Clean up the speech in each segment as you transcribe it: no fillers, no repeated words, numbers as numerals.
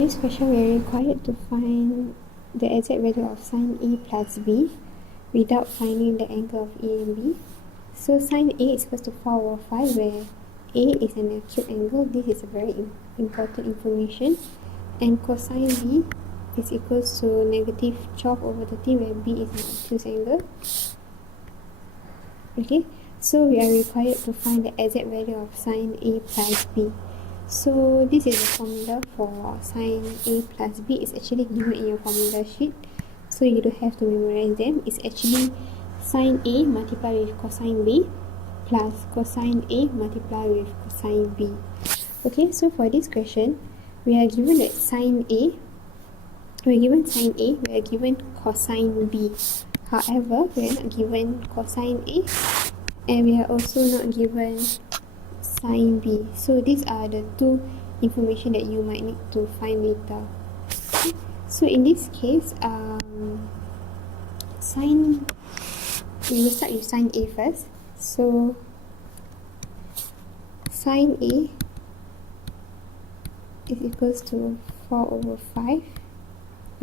This question, we are required to find the exact value of sine A plus B without finding the angle of A and B. So sine A is equal to 4 over 5, where A is an acute angle. This is a very important information. And cosine B is equal to negative 12 over 13, where B is an obtuse angle. Okay, so we are required to find the exact value of sine A plus B. So this is the formula for sine A plus B. It's actually given in your formula sheet, so you don't have to memorize them. It's actually sine A multiplied with cosine B plus cosine A multiplied with cosine B. Okay, so for this question, we are given that sine A, we are given sine A, we are given cosine B. However, we are not given cosine A, and we are also not given sine B. So these are the two information that you might need to find later. So in this case, we will start with sine A first. So sine A is equals to 4 over 5.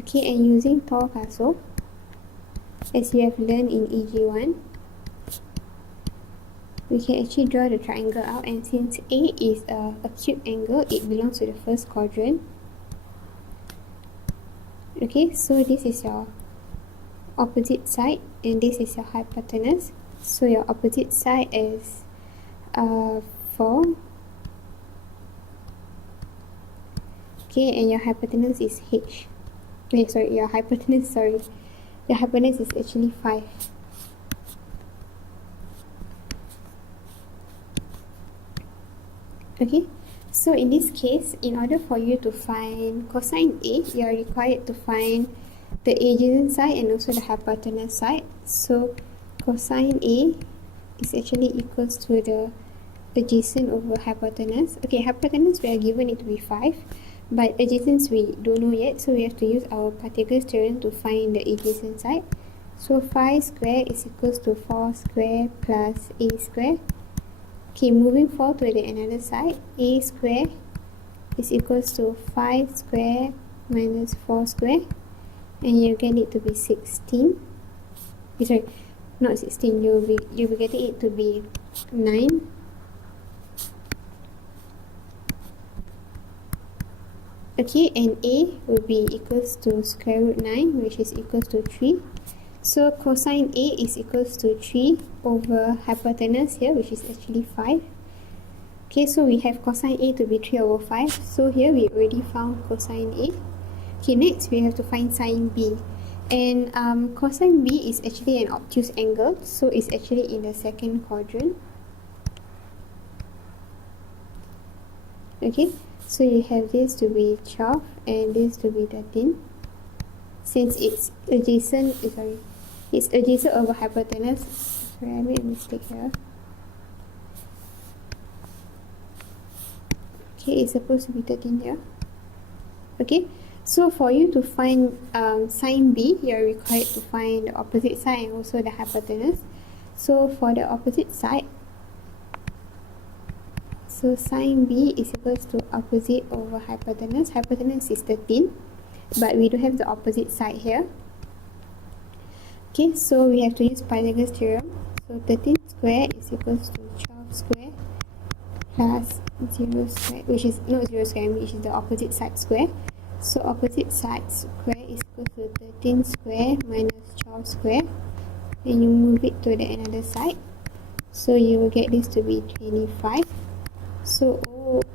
Okay, and using Torr-Caso, as you have learned in EG1, we can actually draw the triangle out, and since A is a acute angle, it belongs to the first quadrant. Okay, so this is your opposite side and this is your hypotenuse. So your opposite side is 4. Okay, and your hypotenuse is H. Your hypotenuse is actually 5. Okay, so in this case, in order for you to find cosine A, you are required to find the adjacent side and also the hypotenuse side. So cosine A is actually equals to the adjacent over hypotenuse. Okay, hypotenuse we are given it to be 5, but adjacent we don't know yet, so we have to use our Pythagoras theorem to find the adjacent side. So 5 square is equals to 4 square plus A square. Okay, moving forward to the another side, A square is equals to 5 square minus 4 square, and you get it to be 16. Sorry, not 16, you'll be getting it to be 9. Okay, and A will be equals to square root 9, which is equals to 3. So cosine A is equals to 3 over hypotenuse here, which is actually 5. Okay, so we have cosine A to be 3 over 5. So here we already found cosine A. Okay, next we have to find sine B. And cosine B is actually an obtuse angle, so it's actually in the second quadrant. Okay, so you have this to be 12 and this to be 13. Since it's adjacent, it's adjacent over hypotenuse. Sorry, I made a mistake here. Okay, it's supposed to be 13 here. Okay, so for you to find sine B, you are required to find the opposite side and also the hypotenuse. So for the opposite side, so sine B is equals to opposite over hypotenuse. Hypotenuse is 13, but we don't have the opposite side here. Okay, so we have to use Pythagoras theorem. So 13 square is equals to 12 square plus 0 square, which is not 0 square, which is the opposite side square. So opposite side square is equal to 13 square minus 12 square, and you move it to the another side. So you will get this to be 25. So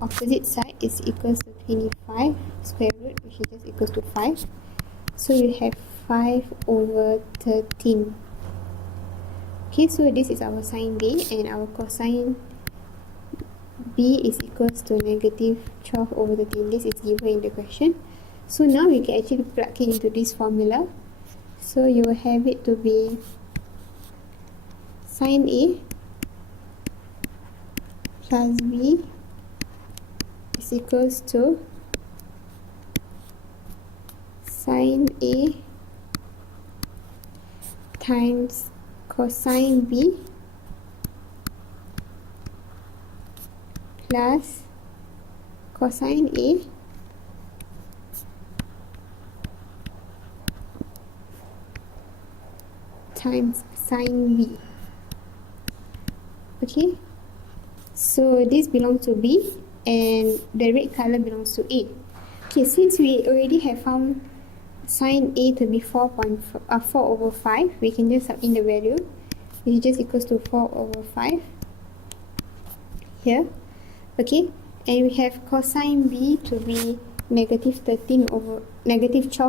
opposite side is equals to 25 square root, which is just equals to 5. So you have 5 over 13. Okay, so this is our sine B, and our cosine B is equals to negative 12 over 13. This is given in the question. So now we can actually plug it into this formula. So you will have it to be sine A plus B is equals to sine A times cosine B plus cosine A times sine B. Okay, so this belongs to B and the red color belongs to A. Okay, since we already have found sine A to be 4 over 5, we can just sub in the value, which is just equals to 4 over 5 here. Okay, and we have cosine B to be negative 12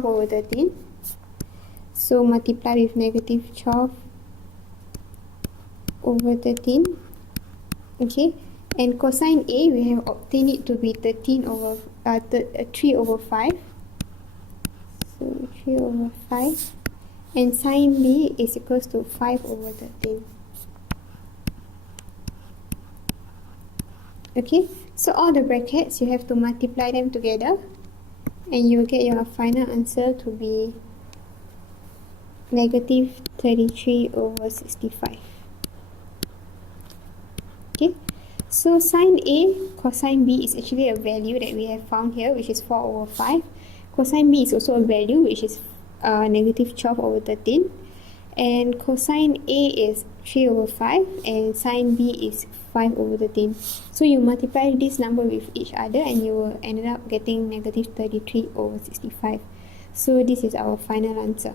over 13. So multiply with negative 12 over 13. Okay, and cosine A, we have obtained it to be 3 over 5. So 3 over 5. And sine B is equals to 5 over 13. Okay, so all the brackets, you have to multiply them together and you will get your final answer to be negative 33 over 65. Okay, so sine A cosine B is actually a value that we have found here, which is 4 over 5. Cosine B is also a value, which is negative 12 over 13. And cosine A is 3 over 5 and sine B is 5 over 13. So you multiply this number with each other and you will end up getting negative 33 over 65. So this is our final answer.